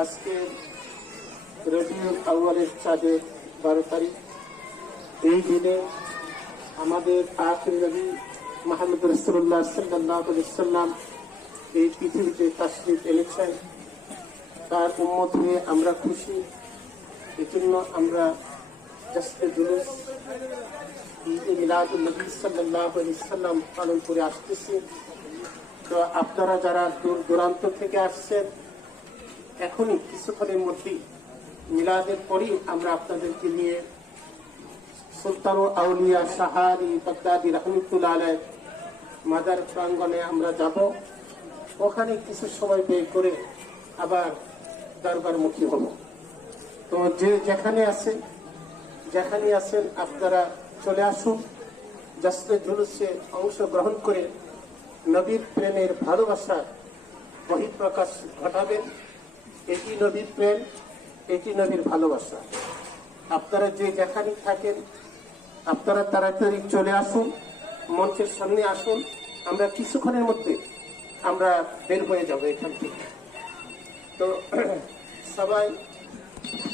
আজকে রবিউল আউয়ালের চাঁদের 12 তারিখ। এই দিনে আমাদের আখির নবী মুহাম্মদ রাসূলুল্লাহ সাল্লাল্লাহু আলাইহি ওয়াসাল্লাম এই পৃথিবীতে তাশরীফ এনেছেন। তার উম্মত হয়ে আমরা খুশি। এজন্য আমরা জশ্নে জুলুস ঈদে মিলাদুন নবী সাল্লাল্লাহু আলাইহি ওয়াসাল্লাম পালন করে আসতেছি। তো আপনারা যারা দূর দূরান্ত থেকে আসছেন, এখনই কিছুক্ষণের মধ্যেই মিলাদের পরই আমরা আপনাদেরকে নিয়ে সুলতান আউলিয়া শাহারি বাগদাদি রহমতুল্লাহ আলাইহ মাজার প্রাঙ্গণে আমরা যাব। ওখানে কিছু সময় ব্যয় করে আবার দরবারমুখী হব। তো যেখানে আছেন আপনারা চলে আসুন, জশ্নে জুলুসে অংশগ্রহণ করে নবীর প্রেমের ভালোবাসার বহিঃপ্রকাশ ঘটাবেন। এটি নবীর প্রেম, এটি নবীর ভালোবাসা। আপনারা যেখানে থাকেন আপনারা তাড়াতাড়ি চলে আসুন, মঞ্চের সামনে আসুন। আমরা কিছুক্ষণের মধ্যে আমরা বের হয়ে যাব এখান থেকে। তো সবাই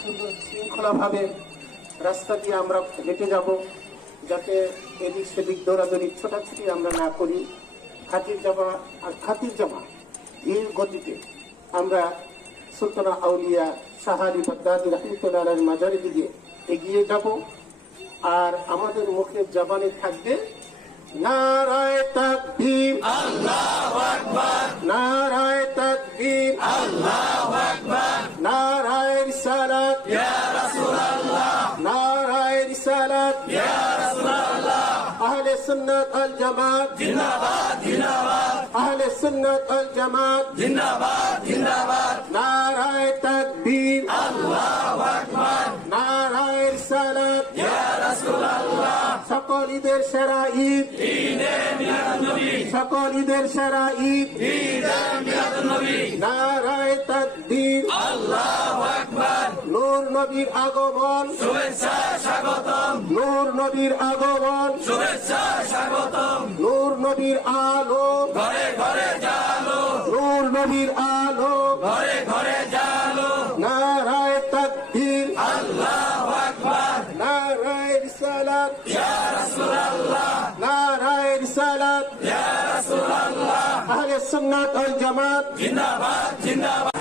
সুন্দর শৃঙ্খলাভাবে রাস্তা দিয়ে আমরা হেঁটে যাব, যাতে এদিক সেদিক দৌড়াদৌড়ি ছোটাছুটি আমরা না করি। খাতির জমা ধীর গতিতে আমরা সুলতান আউলিয়া শাহারি বাগদাদি রহমতুল্লাহ আলাইহির মাজারের দিকে এগিয়ে যাব। আর আমাদের মুখের জবানে থাকবে নারায়ে তাকবীর, আল্লাহু আকবার, নারায়ে তাকবীর, আল্লাহু আকবার, নারায়ে রিসালাত ইয়া রাসূলুল্লাহ, নারায়ে রিসালাত ইয়া রাসূলুল্লাহ। আহলে সুন্নাত ওয়াল জামাত জিন্দাবাদ জিন্দাবাদ, আহলে সুন্নাত ওয়াল জামাত জিন্দাবাদ জিন্দাবাদ। নারায়ে তাকবীর, আল্লাহু আকবার, নারায়ে রিসালাত ইয়া রাসূলুল্লাহ। সকল ঈদের সেরা ঈদ ঈদে মিলাদুন নবী, সকল ঈদের সেরা ঈদ ঈদে মিলাদুন নবী। নারায়ে তাকবীর, আল্লাহু আকবার, নূর নবীর আগমন, শুভেচ্ছা স্বাগতম, নূর নবীর আগমন, শুভেচ্ছা স্বাগতম। নূর নবীর আলো ঘরে ঘরে জালো, নূর নবীর আলো ঘরে ঘরে জালো। নারায়ে তাকবীর, আল্লাহু আকবার, নারায়ে রিসালাত ইয়া রাসূলুল্লাহ, নারায়ে রিসালাত ইয়া রাসূলুল্লাহ। আহলে সুন্নাত ওয়াল জামাত জিন্দাবাদ জিন্দাবাদ।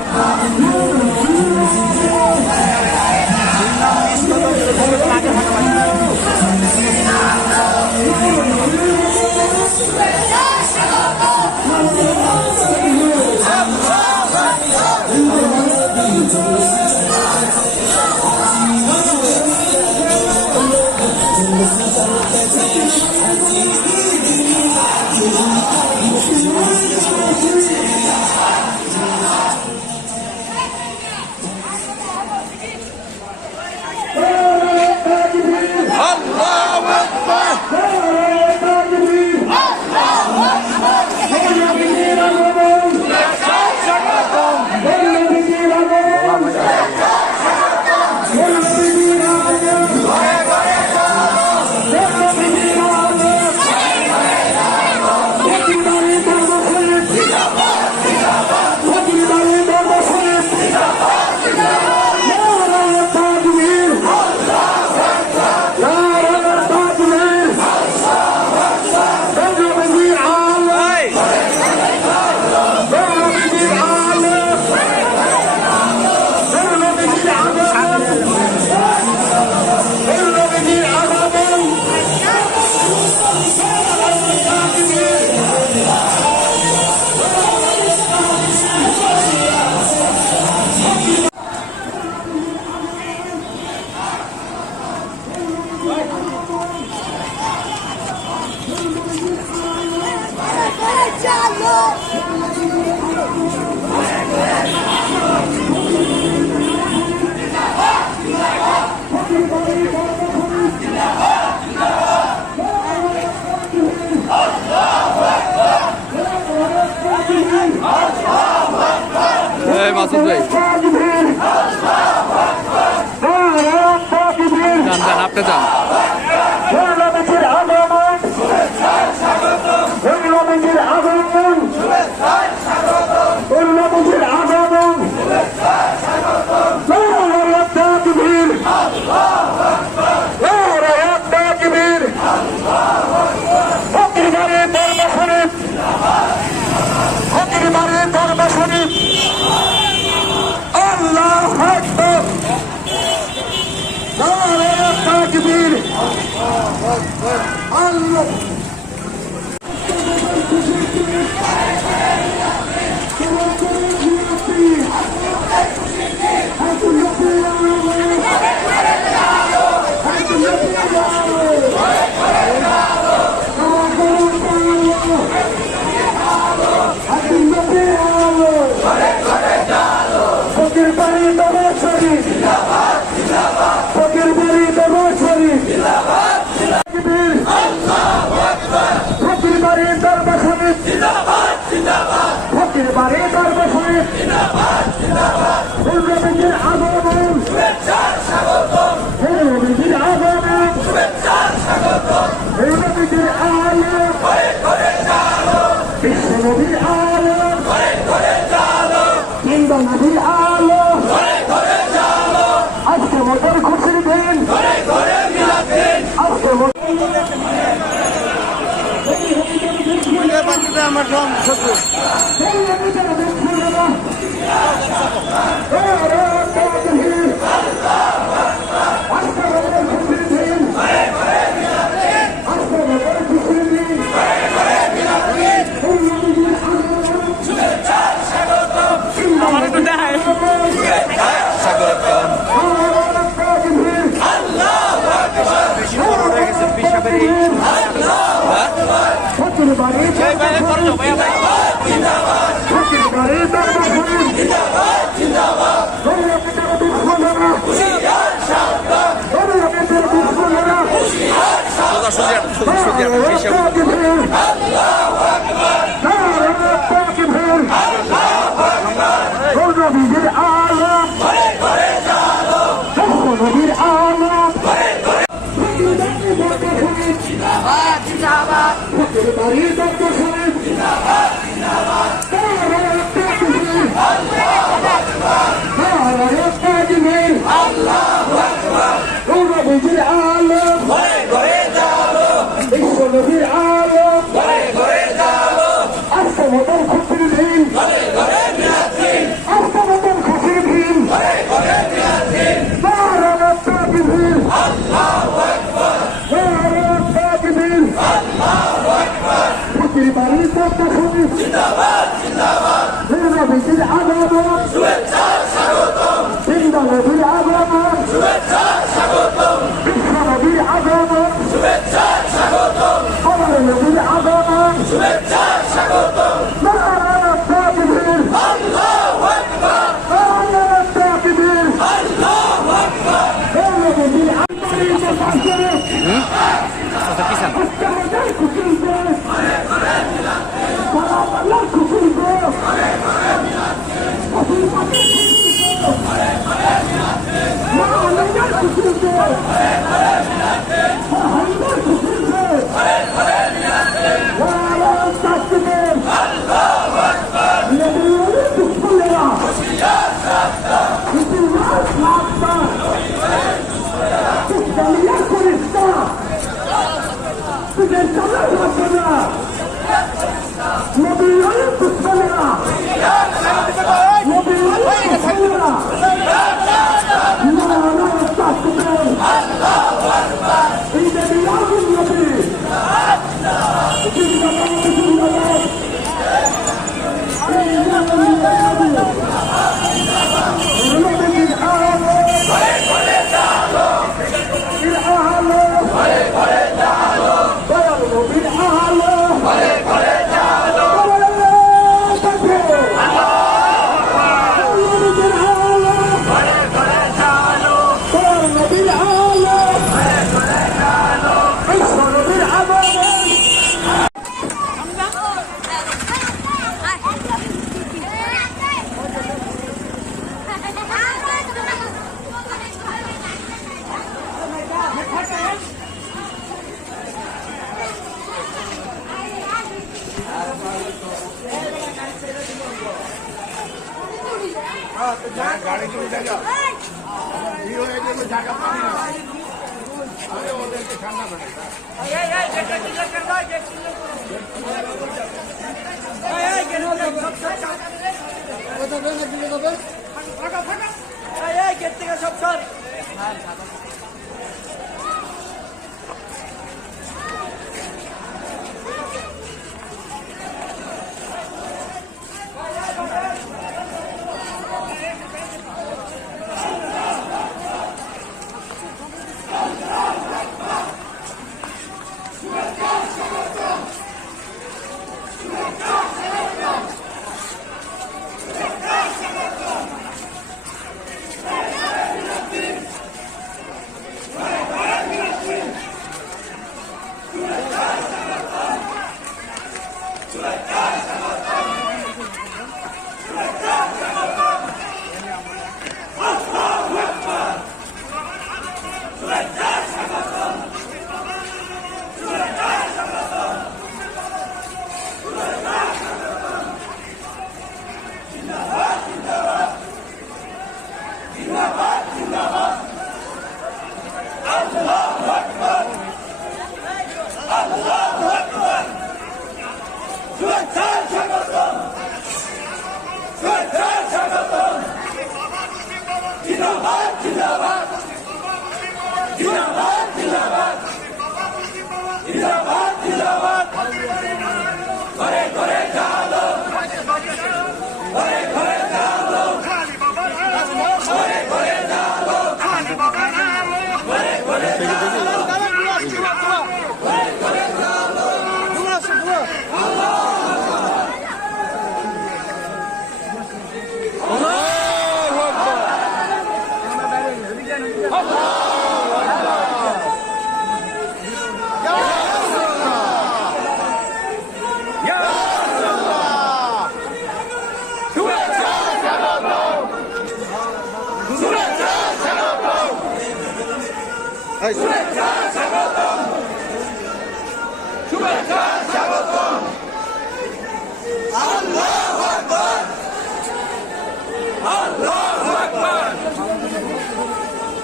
মাসুদ ভাই যান যান, আপনি যান। আগমন আমার শত্রু আমার একটু দেখায় বেশি বড় হয়ে গেছে পিসাবের गाड़ी की जगह जगह पानी ना अरे ओदेर के ठंडा बनेगा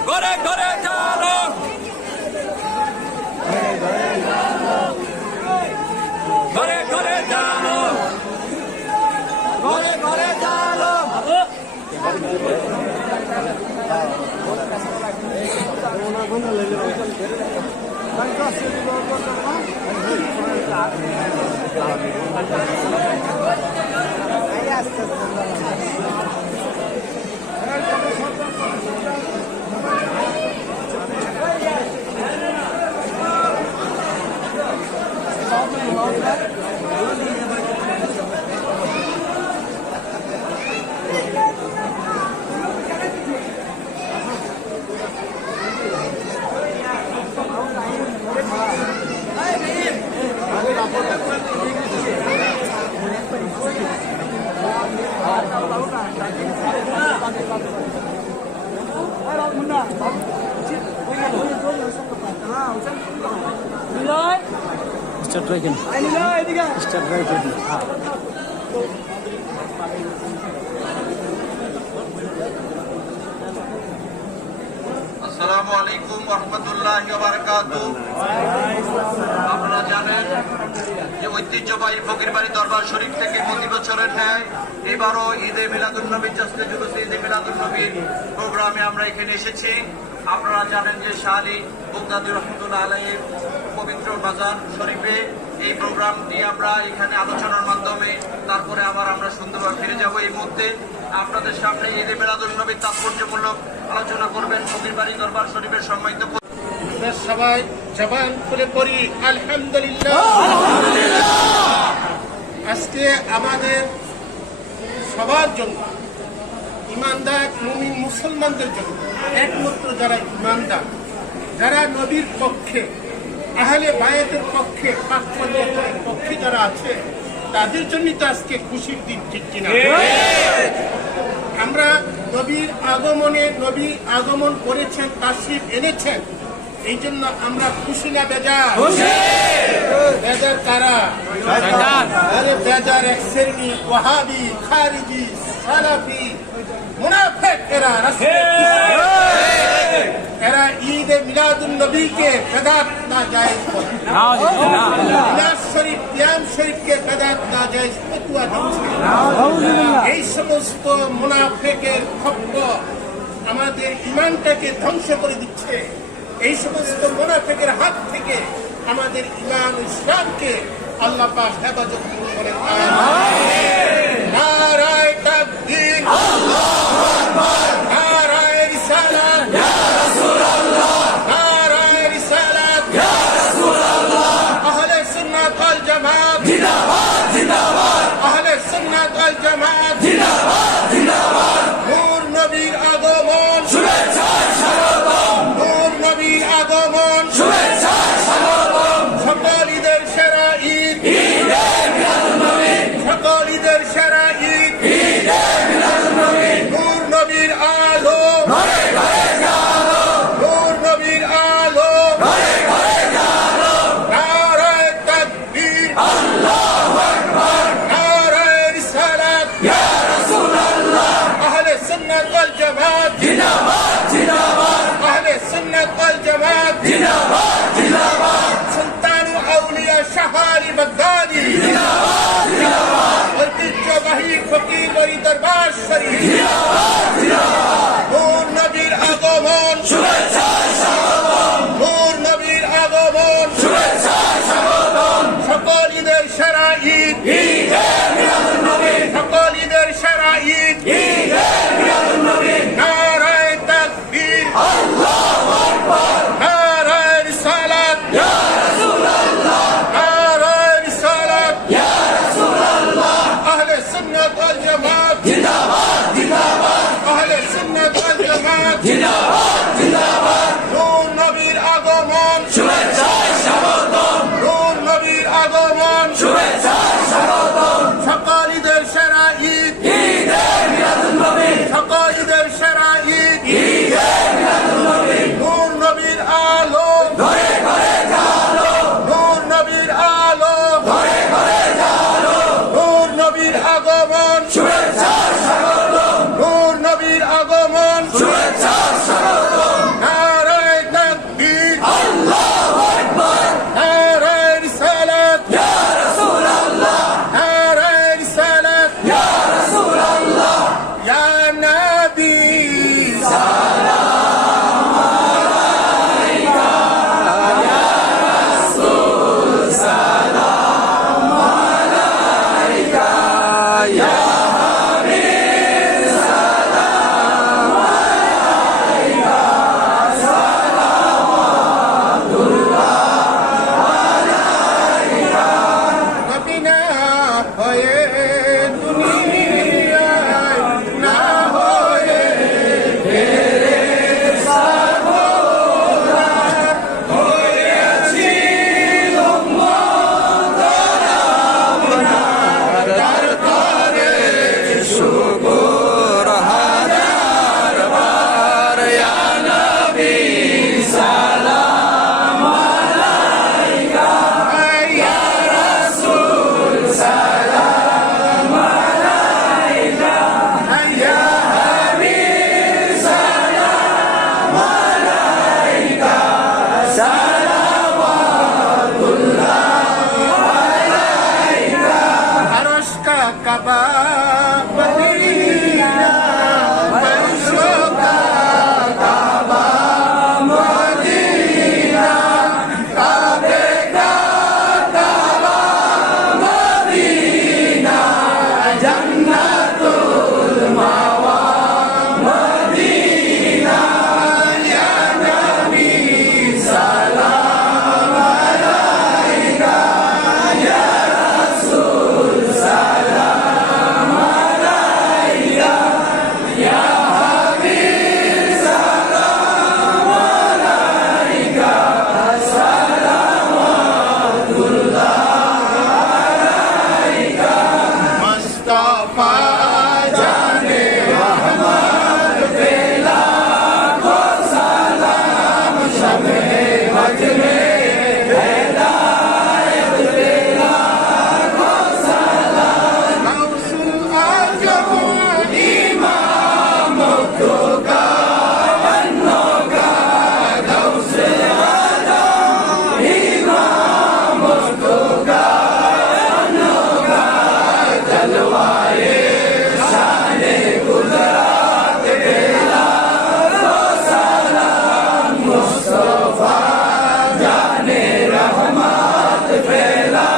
ঘরে ঘরে চালো ঘরে ঘরে চালো ঘরে ঘরে চালো আসসালামু আলাইকুম রহমতুল্লাহি ওয়া বারাকাতুহু। আপনারা জানেন যে ঐতিহ্যবাহী ফকিরবাড়ি দরবার শরীফ থেকে প্রতি বছরের ন্যায় এবারও ঈদে মিলাদুন্নবী জশ্নে জুলুস ঈদে মিলাদুন্নবীর প্রোগ্রামে আমরা এখানে এসেছি। আপনারা জানেন যে শাহ আলী বাগদাদী রহমতুল্লাহ আলাইহির পবিত্র মাজার শরীফে এই প্রোগ্রামটি আমরা এখানে আলোচনার মাধ্যমে তারপরে আবার আমরা সুন্দরভাবে ফিরে যাব। এই মুহূর্তে আপনাদের সামনে ঈদে মিলাদুন্নবীর তাৎপর্যমূলক আলোচনা করবেন ফকিরবাড়ি দরবার শরীফের সম্মানিত। সবাই জবান খুলে পড়ি আলহামদুলিল্লাহ। আজকে আমাদের সবার জন্য, ইমানদার মুমিন মুসলমানদের জন্য, একমাত্র যারা ইমানদার, যারা নবীর পক্ষে, আহলে বায়াতের পক্ষে, পাক পর্যটের পক্ষে যারা আছে, তাদের জন্যই তো আজকে খুশির দিন, ঠিক কিনা? আমরা নবীর আগমনে, নবী আগমন করেছেন, তাশরীফ এনেছেন, এই জন্য আমরা খুশি না বেজার? বেজার কারা? আরে বেজার এক শ্রেণী ওয়াহাবি, খারিজি, সালাফি, মুনাফিক এরা ঈদে মিলাদুন্নবীকে বেদাত নাজায়েজ বলে। মিলাদ শরীফ, কিয়াম শরীফকে বেদাত নাজায়েজ ফতোয়া দিচ্ছে। এই সমস্ত মুনাফিকের খপ্পর আমাদের ঈমানটাকে ধ্বংস করে দিচ্ছে। এই সমস্ত মুনাফিকের হাত থেকে আমাদের ঈমান ইসলামকে আল্লাহ পাক হেফাজত করেন। নারায়ে তাকবীর, আল্লাহু আকবার, নারায়ে রিসালাত, ইয়া রাসূলুল্লাহ, নারায়ে রিসালাত, ইয়া রাসূলুল্লাহ। আহলে সুন্নাত ওয়াল জামাত জিন্দাবাদ, জিন্দাবাদ। আহলে সুন্নাত ওয়াল জামাত জিন্দাবাদ, জিন্দাবাদ। নূর নবীর আগমন, শুভেচ্ছা স্বাগতম। নূর নবীর আগমন, শুভেচ্ছা স্বাগতম। সকল ঈদের সেরা ঈদ, ঈদে মিলাদুন্নবী। সকল ঈদের সেরা ঈদ, ঈদে মিলাদুন্নবী। নূর নবীর আলো, ঘরে ঘরে জালো। নূর নবীর আলো, ঘরে ঘরে জালো। নারায়ে তাকবীর, আল্লাহু আকবার, নারায়ে রিসালাত, ইয়া রাসূলুল্লাহ। আহলে সুন্নাত ওয়াল জামাত জিন্দাবাদ, জিন্দাবাদ। আহলে সুন্নাত ওয়াল জামাত জিন্দাবাদ, জিন্দাবাদ। সুলতান আউলিয়া শাহ আলী বাগদাদী জিন্দাবাদ, জিন্দাবাদ। ঐতিহ্যবাহী ফকিরবাড়ি দরবার শরীফ জিন্দাবাদ, জিন্দাবাদ। নূর নবীর আগমন, শুভেচ্ছা স্বাগতম। নূর নবীর আগমন, শুভেচ্ছা স্বাগতম। সকল ঈদের সেরা ঈদ, ঈদে মিলাদুন্নবী। সকল ঈদের সেরা ঈদ, ঈদে মিলাদুন্নবী। নারায়ে তাকবীর, আগমন নারায়ে তাকবীর নারায়ে রিসালাত নারায়ে রিসালাত ইয়া নবী মদিনা হয়ে দুনিয়ায় না হয়ে আরশ কা কাবা মদিনা ফরশো কা কাবা মদিনা কাবে কা কাবা মদিনা জান্নাতুল মাওয়া মদিনা ইয়া নবী সালাম আলাইকা ইয়া রাসূল সালাম আলাইকা ইয়া হাবিব সালাম আলাইকা সালাওয়াতুল্লাহ আলাইকা মুস্তাফা জানে রহমত বেলা কো সালাম শবে মজমে হেদায়েত বেলা কো সালাম গাউসুল আজম ইমাম মুক্তোকা বন্নোকা গাউসুল আজম ইমাম মুক্তোকা বন্নোকা জলওয়ায়ে শানে কুদরত বেলা কো সালাম মুস্তাফা জানে রহমত বেলা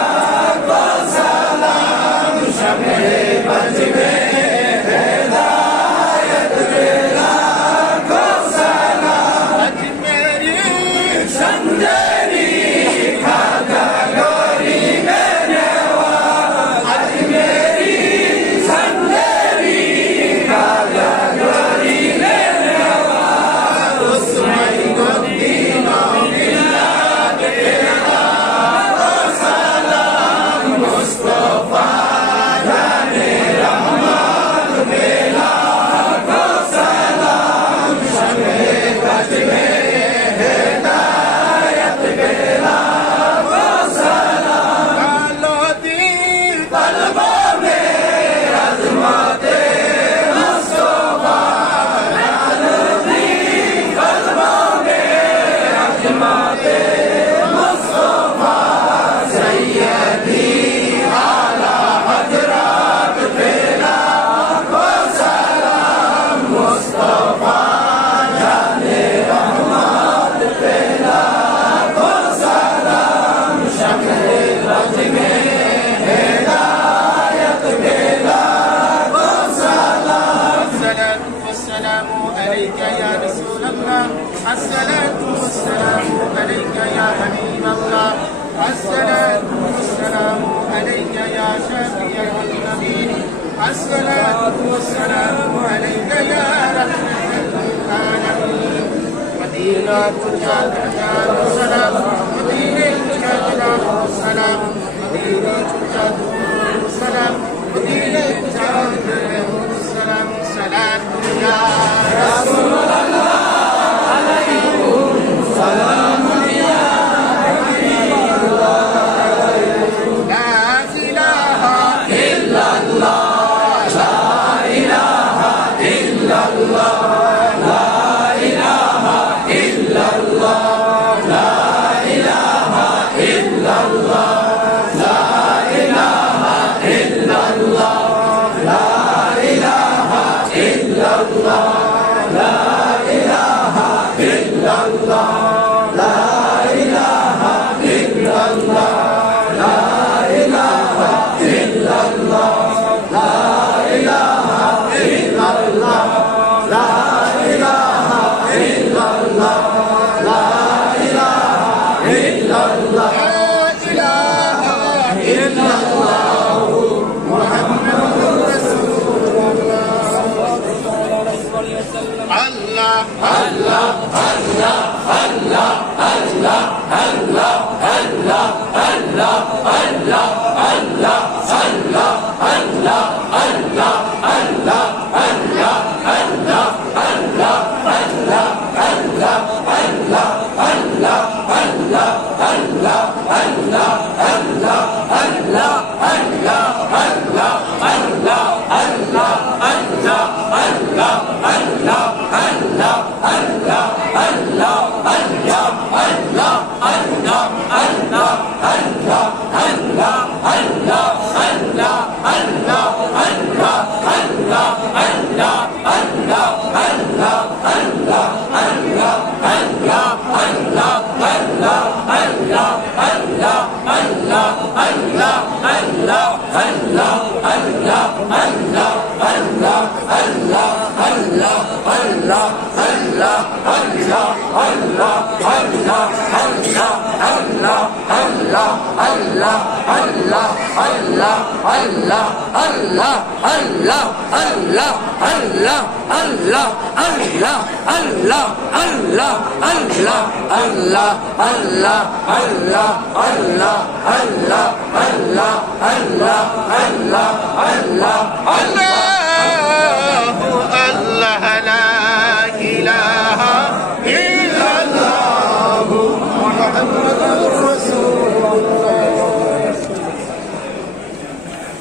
কো সালাম শবে মজমে হেদায়েত বেলা কো সালাম अजमेरी संजरी खागा गोरी मेनेवा अजमेरी संजरी खागा गोरी मेनेवा उसमें गोदीनो मिलाद तेरा को सलाम मुस्तफा जाने रहमत बेला को सलाम शबे मजमे हेदायत बेला को सलाम कालो दिल कल्बों में अज़मते मुस्तफा कालो दिल कल्बों में अज़मते मुस्तफा सैयदी आला हज़रत बेला को सलाम मुस्तफा जाने रहमत बेला को सलाम शबे मजमे हेदायत बेला को सलाम अस्सलातु वस्सलामु अलैका या रसूल अल्लाह अस्सलातु वस्सलामु अलैका या हबीब अल्लाह अस्सलातु वस्सलामु अलैका या शफीअल नबीन अस्सलातु वस्सलामु अलैका या रहमतुल आलमीन मदीना तुझा सलाम मदीने तुझा सलाम मदीने तुझा सलाम मदीने तुझा सलाम सलाम या रसूल अल्लाह अलैकुम सलाम या हबीबल्लाह ला इलाहा इल्लल्लाह ला इलाहा इल्लल्लाह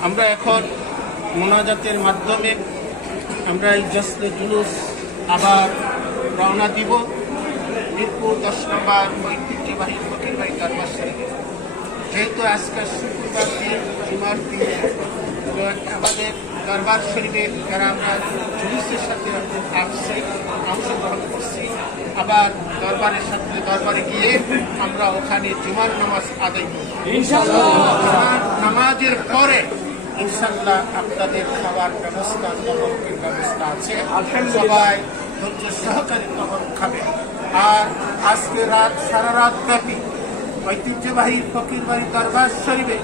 আমরা এখন মোনাজাতের মাধ্যমে আমরা এই জশ্নে জুলুস আবার রওনা দিব মিরপুর 10 নম্বর ঐতিহ্যবাহী ফকিরবাড়ি দরবার শরীফে। যেহেতু আজকে শুক্রবার দিন জুমার দিন আমাদের দরবার শরীফে যারা আমরা জুলুসের সাথে আসছি অংশগ্রহণ করছি, আবার দরবারের সাথে দরবারে গিয়ে আমরা ওখানে জুমার নামাজ আদায় করব। জুমার নামাজের পরে ইনশাল্লাহ আপনাদের খাবার ব্যবস্থা তহরকের ব্যবস্থা আছে, সবাই ধৈর্য সহকারে তহরক খাবে। আর আজকে সারা রাত ব্যাপী ঐতিহ্যবাহী ফকিরবাড়ি দরবার শরীফে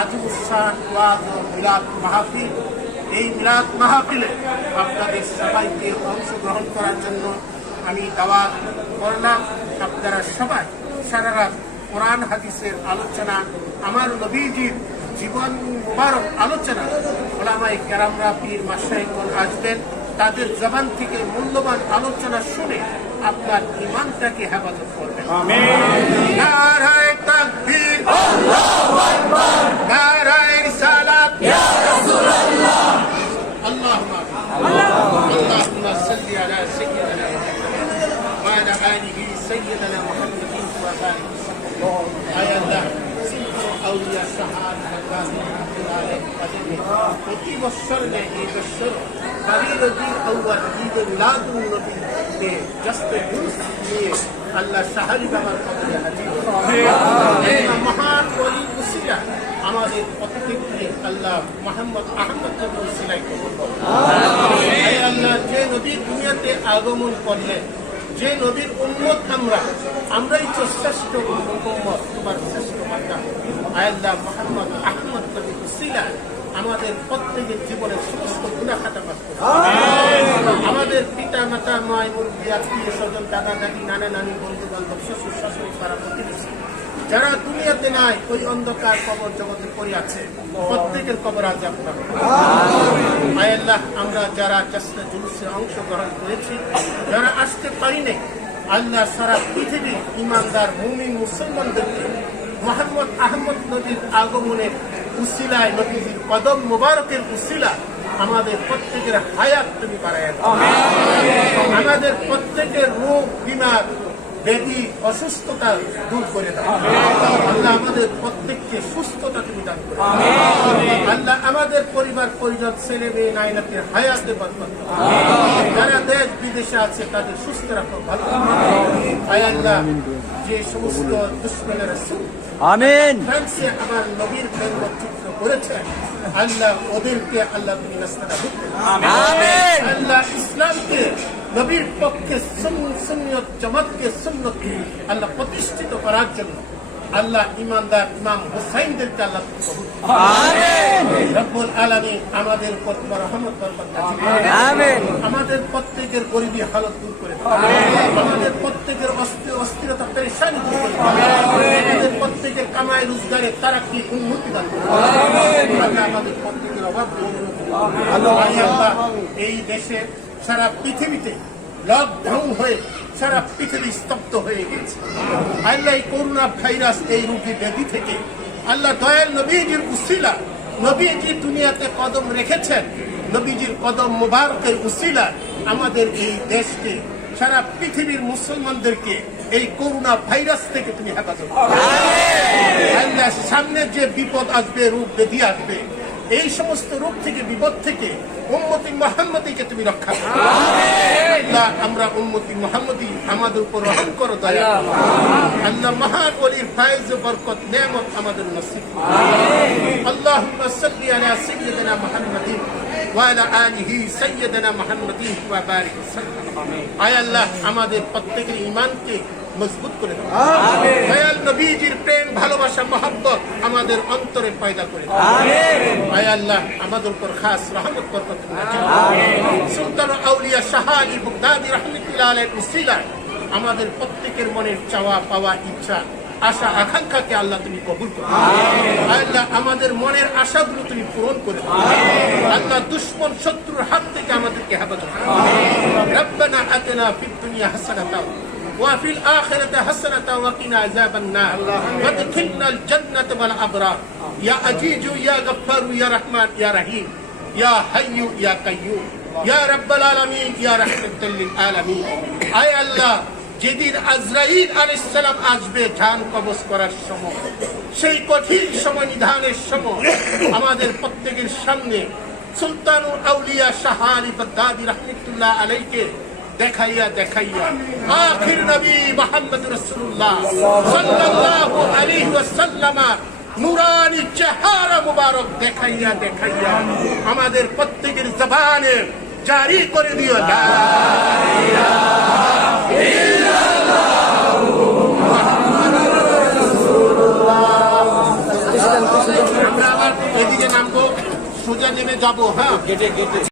আজিমুস শান ওয়াজ ও মিলাদ মাহফিল। এই মিলাদ মাহফিলে আপনাদের সবাইকে অংশগ্রহণ করার জন্য আমি দাওয়াত করলাম। আপনারা সবাই সারা রাত কোরআন হাদিসের আলোচনা, আমার নবীজির জীবন মুবারক আলোচনা, ওলামায়ে কেরামরা পীর মাশায়েখগণ আসবেন, তাদের জবান থেকে মূল্যবান আলোচনা শুনে আপনার ঈমানটাকে হেফাজত করবেন। আমিন। নারায়ে তাকবীর, আল্লাহু আকবার, নারায়ে রিসালাত, ইয়া রাসূলুল্লাহ, আল্লাহুম্মা সাল্লি আলা সাইয়্যিদিনা ওয়া আলা আলিহি সাইয়্যিদিনা মুহাম্মাদিন ওয়া বারিক আল্লাহ আউলিয়া সাহাব প্রতি বছর এই বছর রবিউল আউয়াল ঈদ মিলাদুন নবীতে জশ্নে জুলুস নিয়ে আল্লাহ শাহরি বাবার কবরে হাজির হন। মহান ওলি উসিলা আমাদের প্রত্যেককে আল্লাহ মুহাম্মদ আহমদ নবীর উসিলায় কবুল করুন। আল্লাহ যে নবী দুনিয়াতে আগমন করলেন, যে নবীর উম্মত আমরাই তো শ্রেষ্ঠ উম্মত, তোমার শ্রেষ্ঠ বান্দা। আল্লাহ মুহাম্মদ আহমদ নবীর উসিলা আমাদের প্রত্যেকের জীবনের সমস্ত গুনাহ খাতা মাফ করুন। আমাদের পিতা মাতা, মায় মুরব্বী, আত্মীয় স্বজন, দাদা দাদি, নানা নানি, বন্ধু বান্ধব, শ্বশুর শাশুড়ি, পাড়া প্রতিবেশী যারা দুনিয়াতে নাই, ওই অন্ধকার কবর জগতে পড়ে আছে, প্রত্যেকের কবর আজ আপনার। আয় আল্লাহ, আমরা যারা জশ্নে জুলুসে অংশগ্রহণ করেছি, যারা আসতে পারি নাই, আল্লাহ সারা পৃথিবীর ইমানদার মুমিন মুসলমানদেরকে মুহাম্মদ আহমদ নবীর আগমনের উসিলায়, নবীজির কদম মুবারকের উসিলা আমাদের প্রত্যেকের হায়াত তুমি বাড়ায় দাও। আমাদের প্রত্যেকের রোগ বিমার ব্যাধি অসুস্থতা দূর করে দাও। আল্লাহ আমাদের প্রত্যেককে সুস্থতা তুমি দান করো। আল্লাহ আমাদের পরিবার পরিজন ছেলে মেয়ে নাইনাতের হায়াতে বরকত দাও। যারা দেশ বিদেশে আছে তাদের সুস্থ রাখো, ভালো রাখো। আয় আল্লাহ, যে সমস্ত দুশ্মনেরা আমিন। ফ্রান্সে আমার নবীর ব্যঙ্গচিত্র করেছে, আল্লাহ ওদেরকে আল্লাহ তুমি নাস্তানাবুদ করো। আল্লাহ ইসলামকে নবীর পক্ষে সুন্নিয়ত জামাতকে সুন্নত আল্লাহ প্রতিষ্ঠিত করার জন্য আল্লাহ ইমানদার ইমাম হুসাইনদেরকে আল্লাহ তুমি কবুল করো। রব্বুল আলামিন আমাদের উপর তোমার রহমত বরকত নাযিল করো। আমাদের প্রত্যেকের গরিবী হালত দূর করে দাও। আমাদের প্রত্যেকের অস্থিরতা পেরেশানি দূর করে দাও। আমাদের প্রত্যেকের কামাই রোজগারে তারাক্কি উন্নতি দান করো। আল্লাহ আমাদের প্রত্যেকের অভাব দূর করে দাও। আল্লাহ এই দেশে সারা পৃথিবীতে লকডাউন হয়ে সারা পৃথিবী স্তব্ধ হয়ে গেছে। আল্লাহ এই করোনা ভাইরাস এই রোগী ব্যাধি থেকে আল্লাহ দয়াল নবীজির উসিলা, নবীজি দুনিয়াতে কদম রেখেছেন, নবীজির কদম মুবারকের উসিলা আমাদের এই দেশকে, সারা পৃথিবীর মুসলমানদেরকে এই করোনা ভাইরাস থেকে তুমি হেফাজত করো। আল্লাহ সামনে যে বিপদ আসবে, রোগ ব্যাধি আসবে, এই সমস্ত রোগ থেকে বিপদ থেকে উম্মতি মুহাম্মদীকে তুমি রক্ষা করো। আল্লাহ আমরা উম্মতি মুহাম্মদী, আমাদের উপর রহম করো, দয়া করো। আল্লাহ মহান ওলির ফায়েজ ও বরকত নেয়ামত আমাদের নসিব করো। আল্লাহুম্মা সাল্লি আলা সাইয়্যিদিনা মুহাম্মাদিন ওয়া আলা আলিহি সাইয়্যিদিনা মুহাম্মাদিন ওয়া বারিক সাল্লাম। আয় আল্লাহ আমাদের প্রত্যেকের ঈমানকে মজবুত করে দাও। দয়াল নবীজির প্রেম ভালোবাসা মহব্বত আমাদের অন্তরে পয়দা করে দাও। আয় আল্লাহ আমাদের উপর খাস রহমত বরকত নাযিল করো। সুলতান আউলিয়া শাহ আলী বাগদাদী রাহমাতুল্লাহ আলাইহির উসিলায় আমাদের প্রত্যেকের মনের চাওয়া পাওয়া ইচ্ছা আশা আকাঙ্ক্ষাকে আল্লাহ তুমি কবুল করো। আল্লাহ আমাদের মনের আশাগুলো তুমি পূরণ করে দাও। আল্লাহ দুশমন শত্রুর হাত থেকে আমাদেরকে হেফাজত করো। রব্বানা আতিনা ফিদ দুনিয়া হাসানাতাও وفي الآخرة حسنة وقنا عذاب النار وادخلنا الجنة والأبرار يا عزيز يا غفار يا رحمن يا رحيم يا حي يا قيوم يا رب العالمين يا رحمة للعالمين আয় আল্লাহ, যেদিন আজরাইল আলাইহিস সালাম আসবে জান কবজ করার সময়, সেই কঠিন সময় নিধানের সময় আমাদের প্রত্যেকের সামনে সুলতানুল আউলিয়া শাহ আলী বাগদাদী রাহমাতুল্লাহ আলাইহিকে দেখাইয়া দেখাইয়া আখির নবী মুহাম্মদ রাসূলুল্লাহ সাল্লাল্লাহু আলাইহি ওয়াসাল্লাম নুরানি চেহারা মুবারক দেখাইয়া দেখাইয়া আমাদের প্রত্যেকের জবানে জারি করে দিও লা ইলাহা ইল্লাল্লাহু মুহাম্মাদুর রাসূলুল্লাহ। আমরা আবার এদিকে নামবো, সোজা নেমে যাবো। হ্যাঁ, গেটে